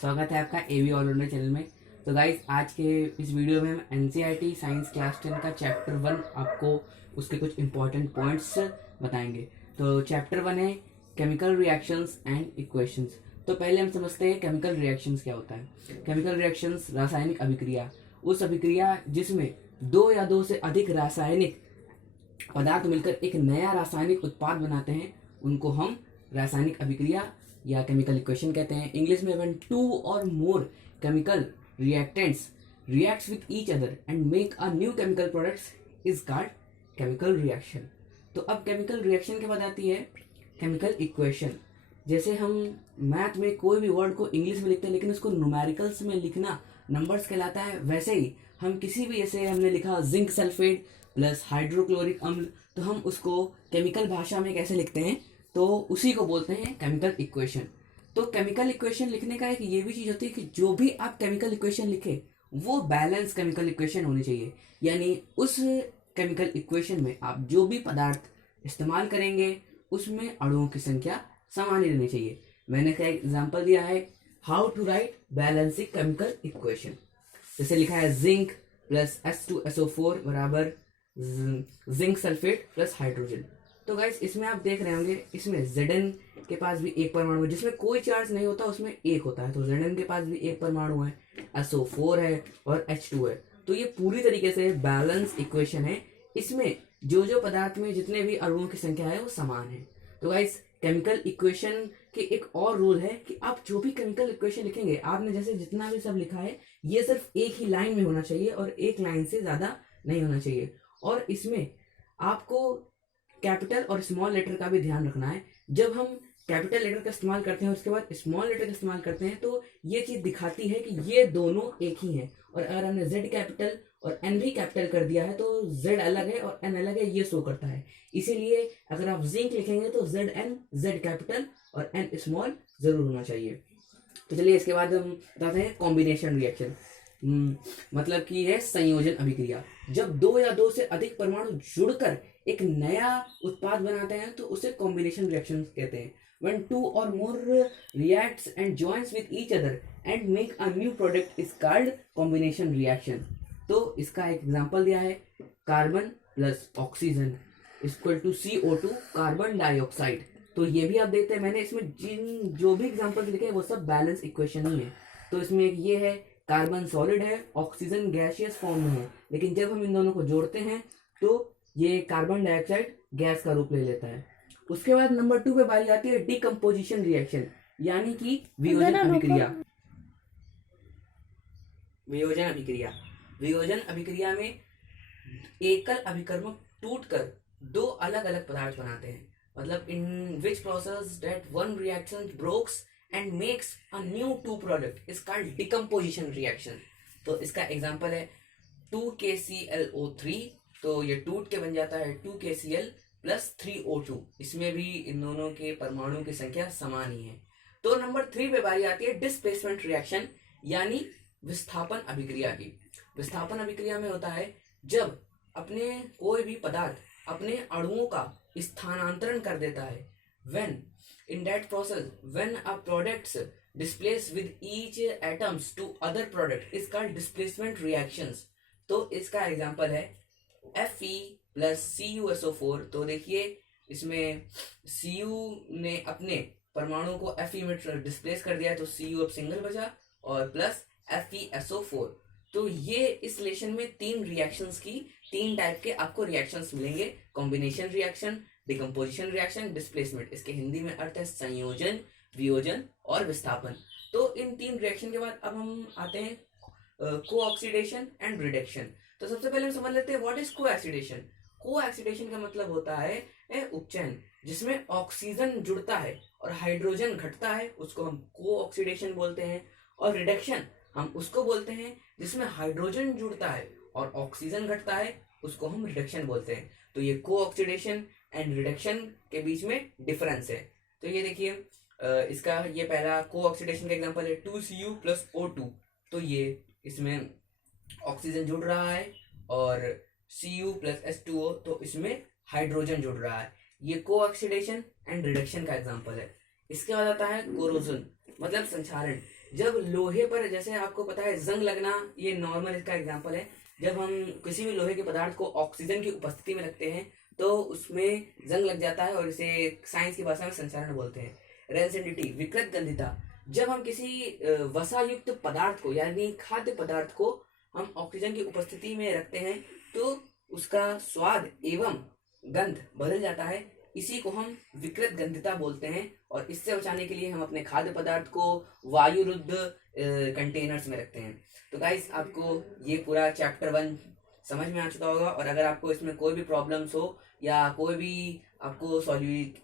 स्वागत है आपका एवी ऑलराउंडर चैनल में। तो गाइस, आज के इस वीडियो में हम एनसीईआरटी साइंस क्लास 10 का चैप्टर 1 आपको उसके कुछ इंपॉर्टेंट पॉइंट्स बताएंगे। तो चैप्टर 1 है केमिकल रिएक्शंस एंड इक्वेशंस। तो पहले हम समझते हैं केमिकल रिएक्शंस क्या होता है। केमिकल रिएक्शंस रासायनिक अभिक्रिया, उस अभिक्रिया जिसमें दो या दो से अधिक रासायनिक पदार्थ मिलकर एक नया रासायनिक उत्पाद बनाते हैं, उनको हम रासायनिक अभिक्रिया या केमिकल इक्वेशन कहते हैं। इंग्लिश में व्हेन टू और more chemical reactants reacts with each other and make a new chemical products is called chemical reaction. तो अब केमिकल रिएक्शन के बाद आती है केमिकल इक्वेशन। जैसे हम मैथ में कोई भी वर्ड को इंग्लिश में लिखते हैं लेकिन उसको न्यूमेरिकल्स में लिखना नंबर्स कहलाता है, वैसे ही हम किसी भी, जैसे हमने लिखा जिंक सल्फेट प्लस हाइड्रोक्लोरिक अम्ल, तो हम उसको केमिकल भाषा में कैसे लिखते हैं, तो उसी को बोलते हैं केमिकल इक्वेशन। तो केमिकल इक्वेशन लिखने का एक ये भी चीज़ होती है कि जो भी आप केमिकल इक्वेशन लिखे वो बैलेंस केमिकल इक्वेशन होनी चाहिए। यानी उस केमिकल इक्वेशन में आप जो भी पदार्थ इस्तेमाल करेंगे उसमें अणुओं की संख्या समान ही रहनी चाहिए। मैंने क्या एग्जांपल दिया है, how to write balancing chemical equation. जैसे लिखा है जिंक प्लस H2SO4 बराबर जिंक सल्फेट प्लस हाइड्रोजन। तो गाइस, इसमें आप देख रहे होंगे, इसमें Zn के पास भी एक परमाणु है, जिसमें कोई चार्ज नहीं होता उसमें एक होता है। तो Zn के पास भी एक परमाणु है, SO4 है और H2 है। तो ये पूरी तरीके से बैलेंस इक्वेशन है। इसमें जो जो पदार्थ में जितने भी अणुओं की संख्या है वो समान है। तो गाइस, केमिकल इक्वेशन की एक और रूल है कि आप जो भी केमिकल इक्वेशन लिखेंगे, आपने जैसे जितना भी सब लिखा है ये सिर्फ एक ही लाइन में होना चाहिए और एक लाइन से ज्यादा नहीं होना चाहिए। और इसमें आपको कैपिटल और स्मॉल लेटर का भी ध्यान रखना है। जब हम कैपिटल लेटर का इस्तेमाल करते हैं उसके बाद स्मॉल लेटर का इस्तेमाल करते हैं तो ये चीज दिखाती है कि ये दोनों एक ही हैं। और अगर हमने Z कैपिटल और N भी कैपिटल कर दिया है तो Z अलग है और N अलग है, ये शो करता है। इसीलिए अगर आप जिंक लिखेंगे तो ZN Z कैपिटल और N स्मॉल जरूर होना चाहिए। तो चलिए इसके बाद हम बताते हैं कॉम्बिनेशन रिएक्शन। मतलब कि है संयोजन अभिक्रिया। जब दो या दो से अधिक परमाणु जुड़कर एक नया उत्पाद बनाते हैं तो उसे कॉम्बिनेशन रिएक्शन कहते हैं। When two or more reacts and joins with each other and make a new product is called combination reaction। तो इसका एक एग्जांपल दिया है, carbon plus oxygen equal to CO2 carbon dioxide. तो ये भी आप देखते हैं, मैंने इसमें जिन जो भी एग्जांपल लिखे हैं वो सब बैलेंस इक्वेशन ही है। तो इसमें एक ये है, कार्बन सॉलिड है, ऑक्सीजन गैसियस फॉर्म में है, लेकिन जब हम इन दोनों को जोड़ते हैं तो ये कार्बन डाइऑक्साइड गैस का रूप ले लेता है। उसके बाद नंबर 2 पे बारी आती है डिकम्पोजिशन रिएक्शन, यानी कि वियोजन अभिक्रिया। वियोजन अभिक्रिया, वियोजन अभिक्रिया में एकल अभिकर्मक टूटकर दो अलग अलग पदार्थ बनाते हैं। मतलब in which process that one reaction brokes and makes a new two product is called decomposition reaction. तो इसका एग्जांपल है 2KClO3। तो ये टूट के बन जाता है 2KCl प्लस 3O2। इसमें भी इन दोनों के परमाणु की संख्या समान ही है। तो नंबर 3 पे बारी आती है डिस्प्लेसमेंट रिएक्शन, यानी विस्थापन अभिक्रिया की। विस्थापन अभिक्रिया में होता है जब अपने कोई भी पदार्थ अपने अणुओं का स्थानांतरण कर देता है। when in that process when a products displace with each atoms to other product is called displacement reactions। तो इसका एग्जांपल है Fe प्लस CuSO4। तो देखिए इसमें Cu ने अपने परमाणु को Fe में डिस्प्लेस कर दिया तो Cu अब सिंगल बचा और प्लस FeSO4। तो ये इस रिलेशन में तीन रिएक्शंस की, तीन टाइप के आपको रिएक्शंस मिलेंगे, combination reaction, decomposition reaction, displacement. इसके हिंदी में अर्थ है संयोजन, वियोजन और विस्थापन। तो इन तीन रिएक्शन के बाद अब हम आते हैं को-ऑक्सीडेशन एंड रिडक्शन। तो सबसे पहले हम समझ लेते हैं व्हाट इज को-ऑक्सीडेशन। को-ऑक्सीडेशन का मतलब होता है उपचयन, जिसमें ऑक्सीजन जुड़ता है और हाइड्रोजन घटता है, उसको हम को-ऑक्सीडेशन बोलते हैं। और रिडक्शन हम उसको बोलते हैं जिसमें हाइड्रोजन जुड़ता है और ऑक्सीजन घटता है, उसको हम रिडक्शन बोलते हैं। तो ये को-ऑक्सीडेशन एंड रिडक्शन के बीच में डिफरेंस है। तो ये देखिए इसका ये पहला को-ऑक्सीडेशन का एग्जांपल है 2Cu प्लस O2। तो ये इसमें ऑक्सीजन जुड़ रहा है और Cu प्लस H2O, तो इसमें हाइड्रोजन जुड़ रहा है। ये को-ऑक्सीडेशन एंड रिडक्शन का एग्जांपल है। इसके बाद आता है कोरोजन, मतलब संक्षारण। जब लोहे पर, जैसे आपको पता है जंग लगना, ये नॉर्मल इसका एग्जांपल है। जब हम किसी भी लोहे के पदार्थ को ऑक्सीजन की उपस्थिति में रखते हैं तो उसमें जंग लग जाता है और इसे साइंस की भाषा में संचरण बोलते हैं। रेंसिडिटी, विकृत गंधिता, जब हम किसी वसा युक्त पदार्थ को यानी खाद्य पदार्थ को हम ऑक्सीजन की उपस्थिति में रखते हैं तो उसका स्वाद एवं गंध बदल जाता है। इसी को हम विकृत गंधिता बोलते हैं और इससे बचाने के लिए हम अपने खाद्य पदार्थ को वायुरुद्ध कंटेनर्स में रखते हैं। तो गाइस, आपको ये पूरा चैप्टर 1 समझ में आ चुका होगा, और अगर आपको इसमें कोई भी प्रॉब्लम्स हो या कोई भी आपको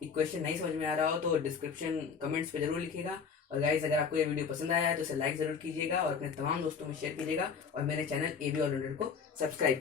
इक्वेशन नहीं समझ में आ रहा हो तो डिस्क्रिप्शन कमेंट्स पे जरूर लिखिएगा। और गाइस, अगर आपको ये वीडियो पसंद आया है तो इसे लाइक जरूर कीजिएगा और अपने तमाम दोस्तों में शेयर कीजिएगा और मेरे चैनल AB ऑलराउंडर को सब्सक्राइब